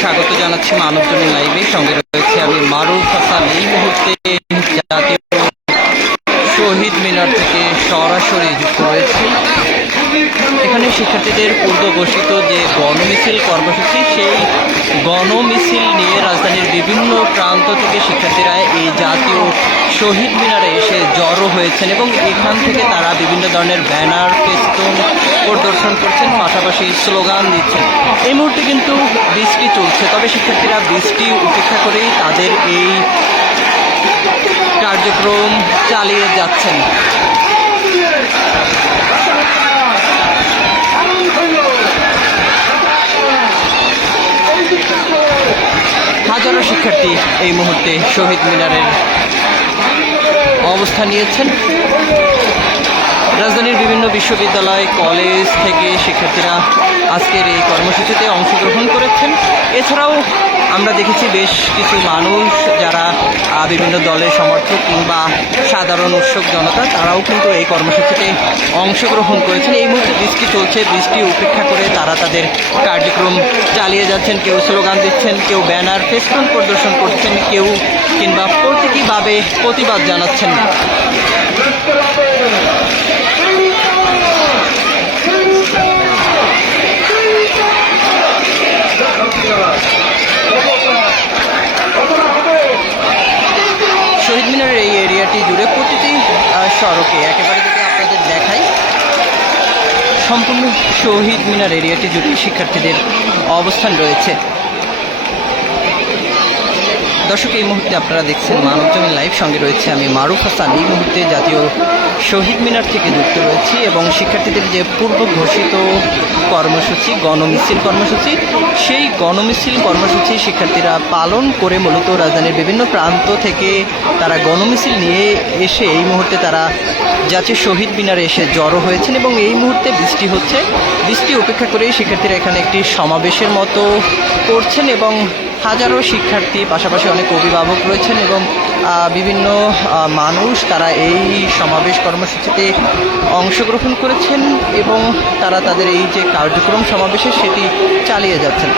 স্বাগত জানাচ্ছি মানবজমিন লাইভে। সঙ্গে রয়েছে আমি মারুফ হাসান। এই মুহূর্তে জাতীয় শহীদ মিনার থেকে সরাসরি যুক্ত রয়েছে। এখানে শিক্ষার্থীদের পূর্ব ঘোষিত যে গণমিছিল কর্মসূচি, সেই গণমিছিল নিয়ে রাজধানীর বিভিন্ন প্রান্ত থেকে শিক্ষার্থীরা এই জাতীয় শহীদ মিনারে এসে জড়ো হয়েছেন এবং এখান থেকে তারা বিভিন্ন ধরনের ব্যানার, ফেস্টুন পরিদর্শন করছেন, পাশাপাশি স্লোগান দিচ্ছেন। এই মুহূর্তে কিন্তু বৃষ্টি চলছে, তবে শিক্ষার্থীরা বৃষ্টি উপেক্ষা করেই তাদের এই কার্যক্রম চালিয়ে যাচ্ছেন। হাজারো শিক্ষার্থী এই মুহূর্তে শহীদ মিনারের অবস্থান নিয়েছেন। রাজধানীর বিভিন্ন বিশ্ববিদ্যালয়, কলেজ থেকে শিক্ষার্থীরা আজকের এই কর্মসূচিতে অংশগ্রহণ করেছেন। এছাড়াও আমরা দেখেছি বেশ কিছু মানুষ যারা বিভিন্ন দলের সমর্থক কিংবা সাধারণ উৎসুক জনতা, তারাও কিন্তু এই কর্মসূচিতে অংশগ্রহণ করেছেন। এই মুহূর্তে বৃষ্টি চলছে, বৃষ্টি উপেক্ষা করে তারা তাদের কার্যক্রম চালিয়ে যাচ্ছেন। কেউ স্লোগান দিচ্ছেন, কেউ ব্যানার, ফেস্টুন পরিদর্শন করছেন, কেউ কিংবা প্রতীকীভাবে প্রতিবাদ জানাচ্ছেন। শহীদ মিনারের এই এরিয়াটি জুড়ে প্রতিটি সড়কে একেবারে যদি আপনাদের দেখাই, সম্পূর্ণ শহীদ মিনার এরিয়াটি জুড়ে শিক্ষার্থীদের অবস্থান রয়েছে। দর্শক, এই মুহূর্তে আপনারা দেখছেন মানবজমিন লাইভ। সঙ্গে রয়েছে আমি মারুফ হাসান। এই মুহূর্তে জাতীয় শহীদ মিনার থেকে যুক্ত রয়েছি এবং শিক্ষার্থীদের যে পূর্ব ঘোষিত কর্মসূচি, গণমিছিল কর্মসূচি, সেই গণমিছিল কর্মসূচি শিক্ষার্থীরা পালন করে মূলত রাজধানীর বিভিন্ন প্রান্ত থেকে তারা গণমিছিল নিয়ে এসে এই মুহূর্তে তারা জাতীয় শহীদ মিনারে এসে জড়ো হয়েছেন এবং এই মুহূর্তে বৃষ্টি হচ্ছে। বৃষ্টি উপেক্ষা করেই শিক্ষার্থীরা এখানে একটি সমাবেশের মতো করছেন এবং হাজারো শিক্ষার্থী, পাশাপাশি অনেক অভিভাবক রয়েছেন এবং বিভিন্ন মানুষ তারা এই সমাবেশ কর্মসূচিতে অংশগ্রহণ করেছেন এবং তারা তাদের এই যে কার্যক্রম সমাবেশের সেটি চালিয়ে যাচ্ছেন।